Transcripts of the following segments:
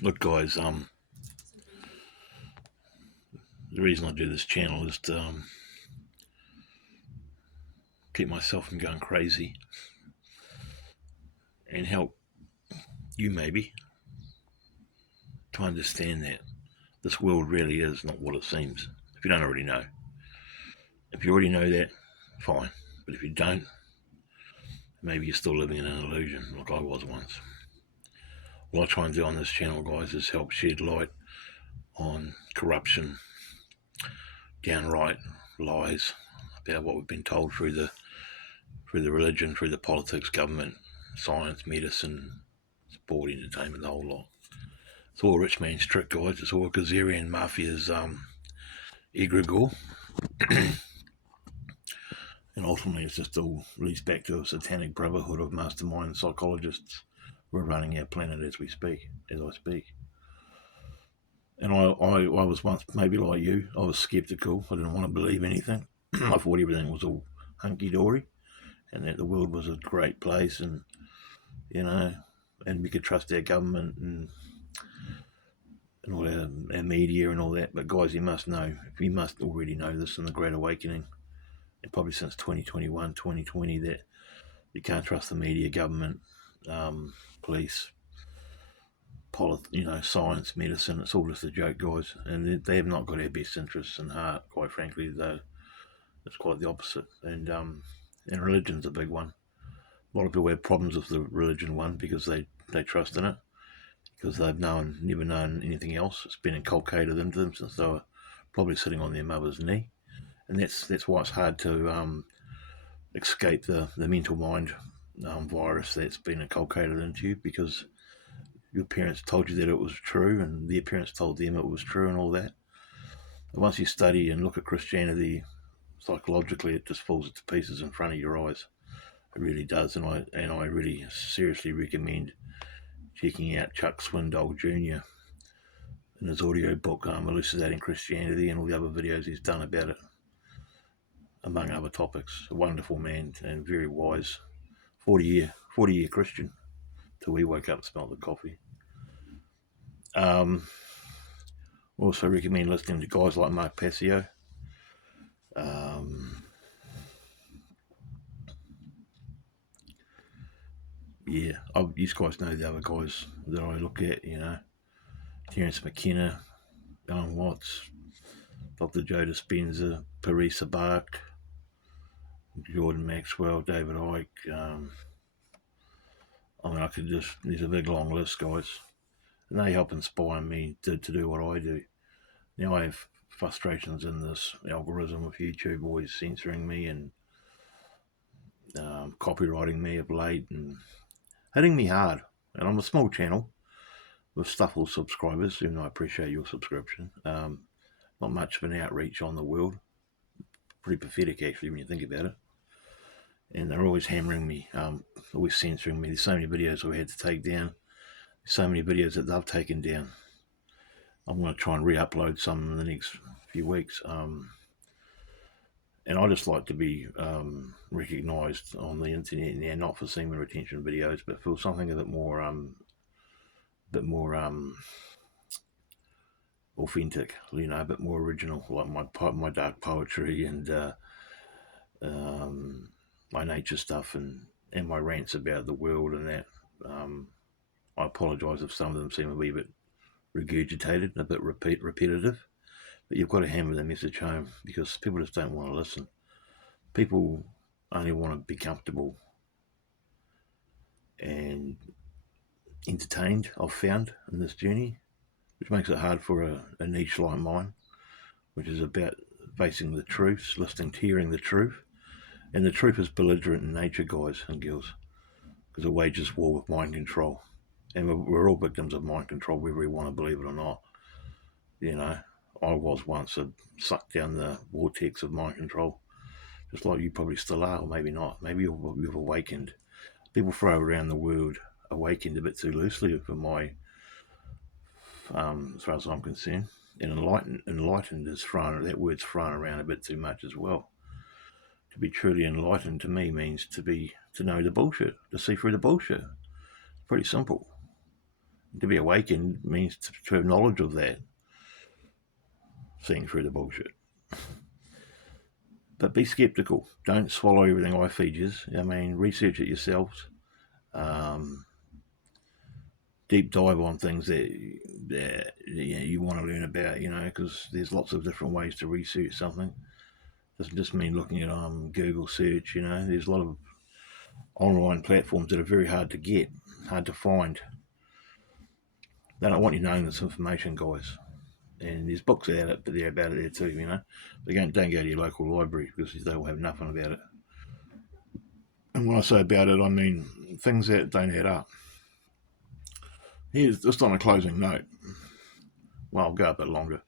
Look, guys, the reason I do this channel is to keep myself from going crazy and help you maybe to understand that this world really is not what it seems. If you don't already know, if you already know that, fine. But if you don't, maybe you're still living in an illusion, like I was once. What I try and do on this channel, guys, is help shed light on corruption, downright lies about what we've been told through the religion, through the politics, government, science, medicine, sport, entertainment, the whole lot. It's all a rich man's trick, guys. It's all Khazarian Mafia's egregore. And ultimately it's just all leads back to a satanic brotherhood of mastermind psychologists who are running our planet as I speak. And I was once maybe like you. I was skeptical. I didn't want to believe anything. I thought everything was all hunky-dory and that the world was a great place, and and we could trust our government and all our media and all that. But guys, you must already know this in the Great Awakening, and probably since 2021, 2020, that you can't trust the media, government, police, science, medicine. It's all just a joke, guys, and they have not got our best interests in heart. Quite frankly, though, it's quite the opposite. And religion's a big one. A lot of people have problems with the religion one because they trust in it, because they've never known anything else. It's been inculcated into them since they were probably sitting on their mother's knee, and that's why it's hard to escape the mental mind virus that's been inculcated into you, because your parents told you that it was true, and their parents told them it was true, and all that. And once you study and look at Christianity psychologically, it just falls to pieces in front of your eyes. It really does, and I really seriously recommend checking out Chuck Swindoll Jr. in his audio book, Elucidating Christianity, and all the other videos he's done about it, among other topics. A wonderful man and very wise. 40-year Christian till we woke up and smelled the coffee. Also recommend listening to guys like Mark Passio. You guys know the other guys that I look at, Terence McKenna, Alan Watts, Dr. Joe Dispenza, Parisa Bark, Jordan Maxwell, David Icke. There's a big long list, guys. And they help inspire me to do what I do. Now I have frustrations in this algorithm of YouTube always censoring me and copywriting me of late and hitting me hard. And I'm a small channel with stuffle subscribers, even though I appreciate your subscription. Not much of an outreach on the world. Pretty pathetic, actually, when you think about it. And they're always hammering me, always censoring me. There's so many videos I had to take down. There's so many videos that they've taken down. I'm going to try and re-upload some in the next few weeks. And I just like to be recognised on the internet now, not for semen retention videos, but for something a bit more authentic, a bit more original, like my dark poetry and my nature stuff and my rants about the world and that. I apologise if some of them seem a wee bit regurgitated, a bit repetitive, but you've got to hammer the message home, because people just don't want to listen. People only want to be comfortable and entertained, I've found, in this journey, which makes it hard for a niche like mine, which is about facing the truths, hearing the truth. And the truth is belligerent in nature, guys and girls, because it wages war with mind control. And we're all victims of mind control, whether we want to believe it or not. I was once sucked down the vortex of mind control, just like you probably still are, or maybe not. Maybe you've awakened. People throw around the word awakened a bit too loosely for my, as far as I'm concerned. And enlightened is that word's thrown around a bit too much as well. To be truly enlightened to me means to know the bullshit, to see through the bullshit. Pretty simple. To be awakened means to have knowledge of that, seeing through the bullshit. But be skeptical. Don't swallow everything I feed you. I mean, research it yourselves. Deep dive on things that you want to learn about, because there's lots of different ways to research something. Doesn't just mean looking at Google search. There's a lot of online platforms that are very hard to get, hard to find. They don't want you knowing this information, guys. And there's books out it, but they're about it there too. But don't go to your local library because they'll have nothing about it. And when I say about it, I mean things that don't add up. Here's just on a closing note. Well, I'll go a bit longer.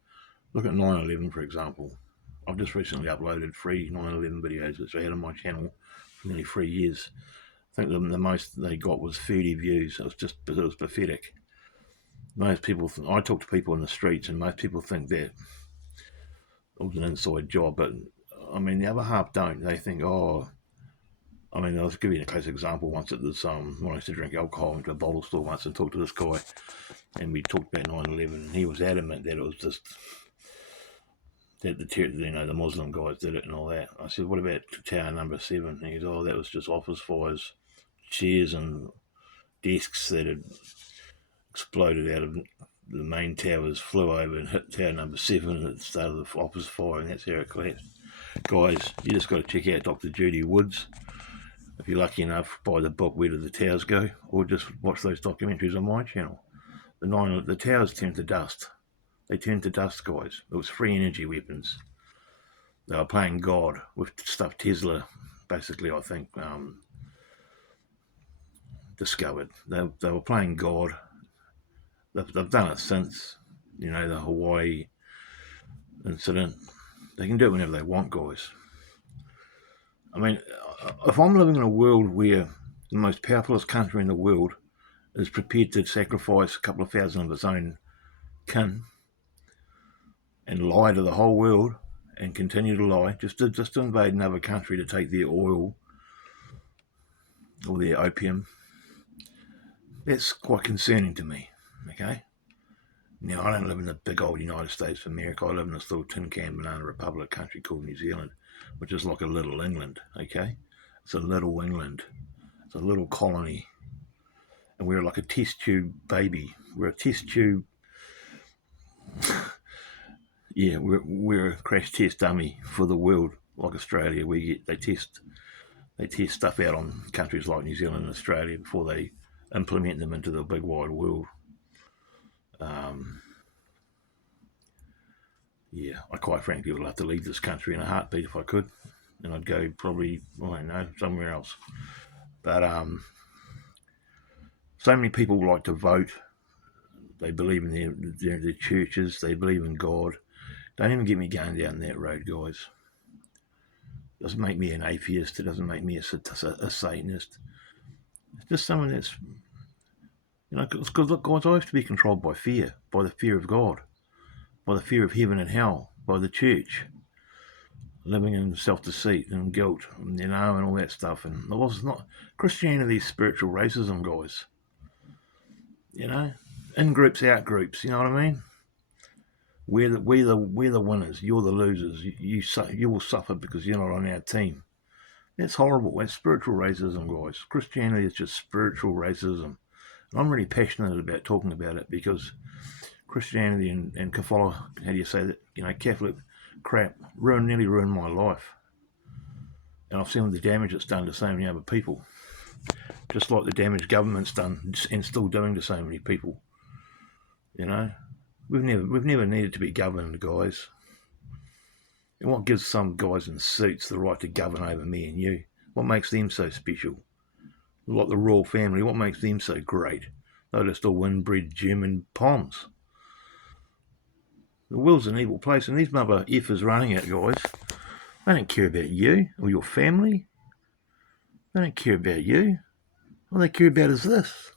Look at 9/11, for example. I've just recently uploaded 3 9/11 videos which I had on my channel for nearly 3 years. I think the most they got was 30 views. It was pathetic. Most people, I talk to people in the streets, and most people think that it was an inside job, but I mean the other half don't. They think, I mean, I'll give you a case example. Once at this, when I used to drink alcohol, into a bottle store once and talked to this guy, and we talked about 9/11, and he was adamant that it was just that the Muslim guys did it and all that. I said, what about tower number 7? And he goes, that was just office fires, chairs and desks that had exploded out of the main towers, flew over and hit tower number 7, and it started the office fire, and that's how it collapsed. Guys, you just got to check out Dr. Judy Woods. If you're lucky enough, buy the book Where Did the Towers Go? Or just watch those documentaries on my channel. The towers turned to dust. They turned to dust, guys. It was free energy weapons. They were playing God with stuff Tesla, basically, I think, discovered. They were playing God. They've done it since, the Hawaii incident. They can do it whenever they want, guys. I mean, if I'm living in a world where the most powerful country in the world is prepared to sacrifice a couple of thousand of its own kin and lie to the whole world and continue to lie, just to invade another country to take their oil or their opium, that's quite concerning to me, okay? Now, I don't live in the big old United States of America. I live in this little tin can banana republic country called New Zealand, which is like a little England, okay? It's a little England. It's a little colony. And we're like a test tube baby. We're a test tube. Yeah, we're a crash test dummy for the world, like Australia. They test stuff out on countries like New Zealand and Australia before they implement them into the big wide world. Yeah, I quite frankly would love to leave this country in a heartbeat if I could, and I'd go probably, I don't know, somewhere else. But so many people like to vote. They believe in their churches. They believe in God. Don't even get me going down that road, guys. It doesn't make me an atheist. It doesn't make me a Satanist. It's just someone that's, because look, guys, I used to be controlled by fear, by the fear of God, by the fear of heaven and hell, by the church, living in self-deceit and guilt, and all that stuff. And it was not Christianity's spiritual racism, guys. In groups, out groups. You know what I mean? We're the winners. You're the losers. You will suffer because you're not on our team. That's horrible. That's spiritual racism, guys. Christianity is just spiritual racism. And I'm really passionate about talking about it because Christianity and Catholic, how do you say that? Catholic crap nearly ruined my life. And I've seen the damage it's done to so many other people. Just like the damage government's done and still doing to so many people. We've never needed to be governed, guys. And what gives some guys in suits the right to govern over me and you? What makes them so special? Like the royal family, what makes them so great? They're just all inbred German poms. The world's an evil place, and these mother effers running it, guys. They don't care about you or your family. They don't care about you. All they care about is this.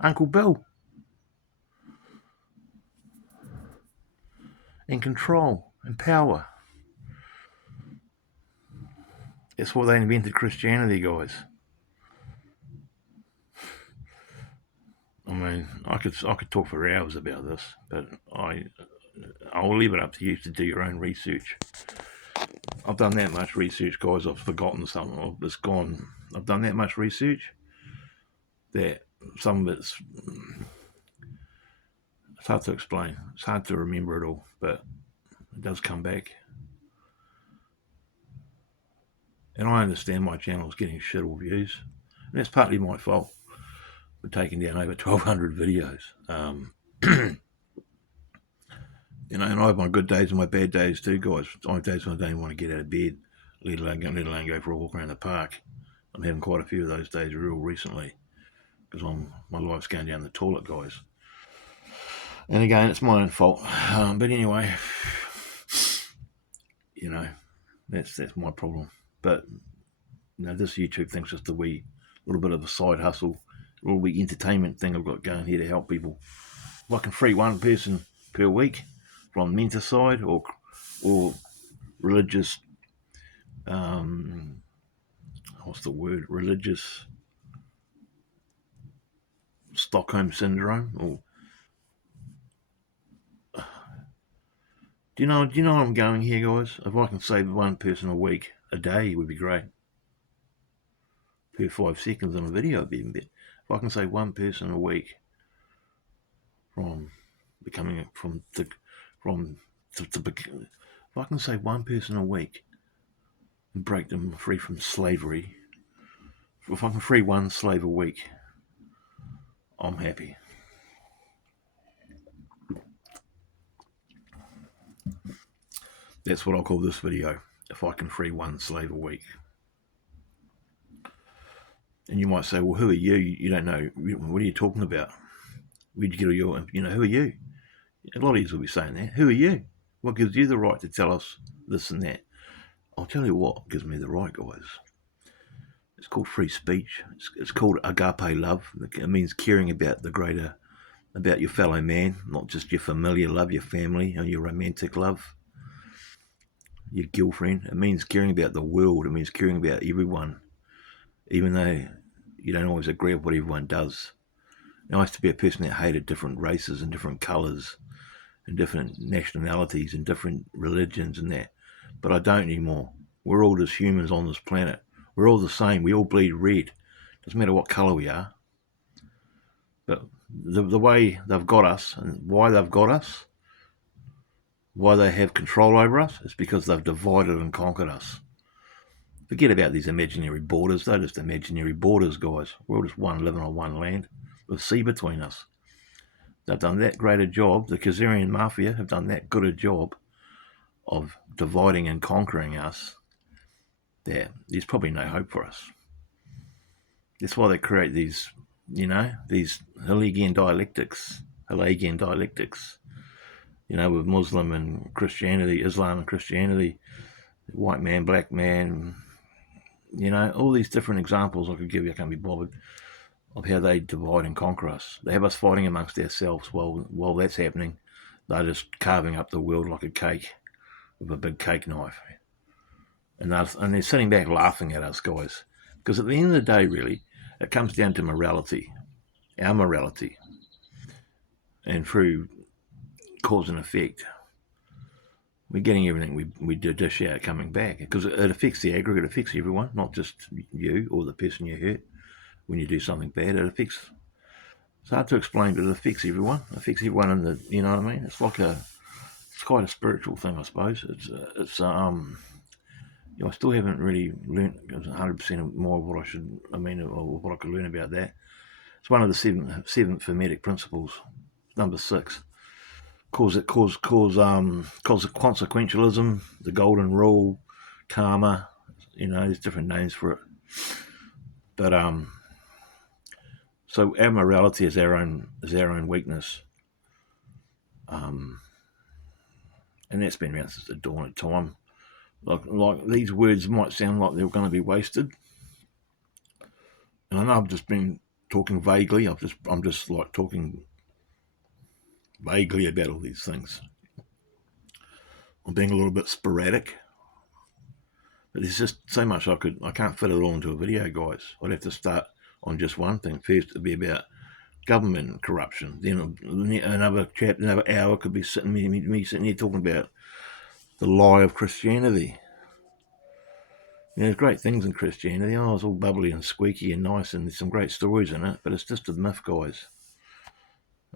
Uncle Bill. And control and power. That's why they invented Christianity, guys. I mean, I could talk for hours about this, but I'll leave it up to you to do your own research. I've done that much research, guys. I've forgotten something. It's gone. I've done that much research that some of it's hard to explain. It's hard to remember it all, but it does come back. And I understand my channel is getting shit all views, and that's partly my fault for taking down over 1,200 videos. You know, and I have my good days and my bad days too, guys. I have days when I don't want to get out of bed, let alone go for a walk around the park. I'm having quite a few of those days real recently because my life's going down the toilet, guys. And again, it's my own fault. But anyway, you know, that's my problem. But you know, this YouTube thing's just a little bit of a side hustle, a little wee entertainment thing I've got going here to help people. If I can free one person per week from Menticide or religious, religious Stockholm syndrome, or do you know where I'm going here, guys? If I can save one person a day would be great. Per 5 seconds on a video would be even better. If I can save one person a week from becoming if I can save one person a week and break them free from slavery, if I can free one slave a week, I'm happy. That's what I'll call this video, if I can free one slave a week. And you might say, well, who are you? You don't know. What are you talking about? Where'd you get all your, who are you? A lot of you will be saying that. Who are you? What gives you the right to tell us this and that? I'll tell you what gives me the right, guys. It's called free speech. It's called agape love. It means caring about about your fellow man, not just your familiar love, your family, or your romantic love, your girlfriend. It means caring about the world. It means caring about everyone, even though you don't always agree with what everyone does. I used to be a person that hated different races and different colours and different nationalities and different religions and that, but I don't anymore. We're all just humans on this planet. We're all the same. We all bleed red. Doesn't matter what colour we are. But the way they've got us and why they've got us, why they have control over us, is because they've divided and conquered us. Forget about these imaginary borders. They're just imaginary borders, guys. We're all just one living on one land with sea between us. They've done that great a job. The Khazarian Mafia have done that good a job of dividing and conquering us that there's probably no hope for us. That's why they create these Hegelian dialectics, with Muslim and Christianity, Islam and Christianity, white man, black man, all these different examples I could give you, I can't be bothered, of how they divide and conquer us. They have us fighting amongst ourselves. While that's happening, they're just carving up the world like a cake with a big cake knife. And they're sitting back laughing at us, guys. Because at the end of the day, really, it comes down to morality, our morality. And through cause and effect, we're getting everything we dish out coming back. Because it affects the aggregate, it affects everyone, not just you or the person you hurt when you do something bad. It's hard to explain, but it affects everyone. It affects everyone in the, you know what I mean? It's quite a spiritual thing, I suppose. I still haven't really learnt 100% more of what or what I could learn about that. It's one of the seven Hermetic principles, number 6. Cause consequentialism, the golden rule, karma. There's different names for it. But so our morality is our own weakness. And that's been around since the dawn of time. Like these words might sound like they're going to be wasted, and I know I've just been talking vaguely. I'm just like talking vaguely about all these things. I'm being a little bit sporadic, but there's just so much I can't fit it all into a video, guys. I'd have to start on just one thing. First, it'd be about government corruption. Then another hour could be me sitting here talking about the lie of Christianity. There's great things in Christianity. Oh, it's all bubbly and squeaky and nice, and there's some great stories in it, but it's just a myth, guys.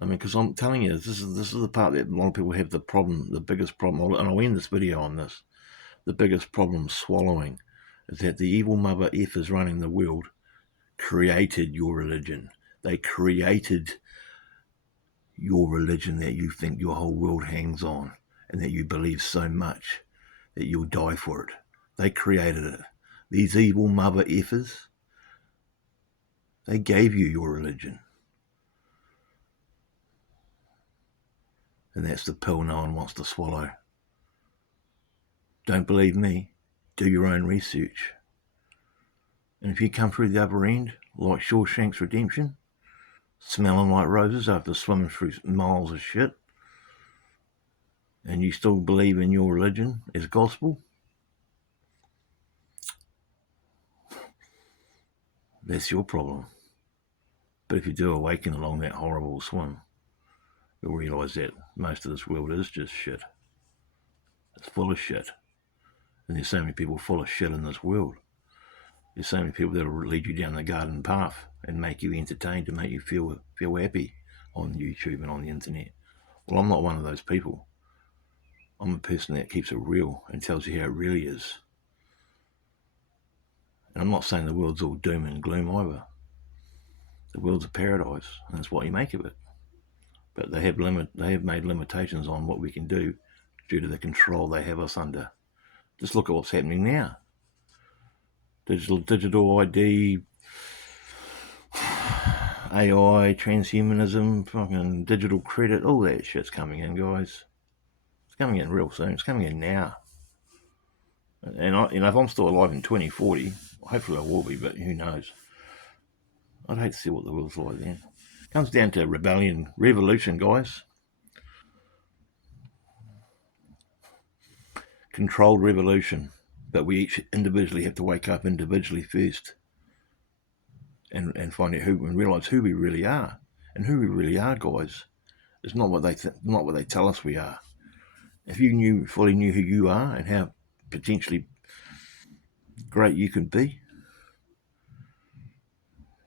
I mean, because I'm telling you, this is the part that a lot of people have the problem, the biggest problem, and I'll end this video on this. The biggest problem swallowing is that the evil mother effers running the world created your religion. They created your religion that you think your whole world hangs on, and that you believe so much that you'll die for it. They created it. These evil mother effers, they gave you your religion. And that's the pill no one wants to swallow. Don't believe me? Do your own research. And if you come through the other end, like Shawshank's Redemption, smelling like roses after swimming through miles of shit, and you still believe in your religion as gospel, that's your problem. But if you do awaken along that horrible swim, you'll realise that most of this world is just shit. It's full of shit. And there's so many people full of shit in this world. There's so many people that will lead you down the garden path and make you entertained, to make you feel happy on YouTube and on the internet. Well, I'm not one of those people. I'm a person that keeps it real and tells you how it really is. And I'm not saying the world's all doom and gloom either. The world's a paradise, and that's what you make of it. But they have made limitations on what we can do due to the control they have us under. Just look at what's happening now. Digital ID, AI, transhumanism, fucking digital credit, all that shit's coming in, guys. It's coming in real soon. It's coming in now. And if I'm still alive in 2040, hopefully I will be, but who knows? I'd hate to see what the world's like then. It comes down to revolution, guys. Controlled revolution. But we each individually have to wake up individually first and find out and realise who we really are. And who we really are, guys, is not what they tell us we are. If you fully knew who you are and how potentially great you could be,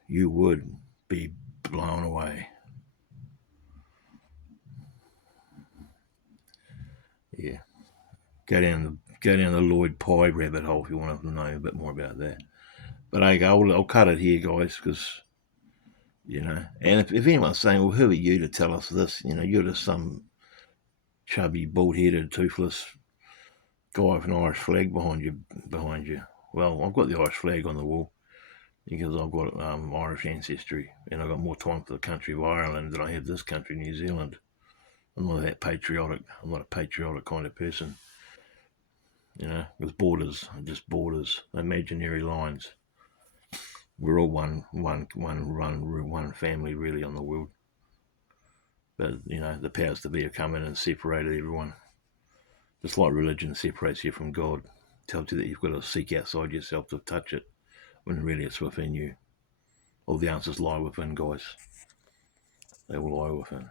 you would be blown away. Yeah. Go down the Lloyd Pye rabbit hole if you want to know a bit more about that. But I'll cut it here, guys, because, and if anyone's saying, well, who are you to tell us this? You're just some chubby, bald-headed, toothless guy with an Irish flag behind you. Well, I've got the Irish flag on the wall because I've got Irish ancestry, and I've got more time for the country of Ireland than I have this country, New Zealand. I'm not that patriotic. I'm not a patriotic kind of person. Because borders are just borders, imaginary lines. We're all one family, really, on the world. But, the powers that be have come in and separated everyone. Just like religion separates you from God. Tells you that you've got to seek outside yourself to touch it, when really it's within you. All the answers lie within, guys. They will lie within.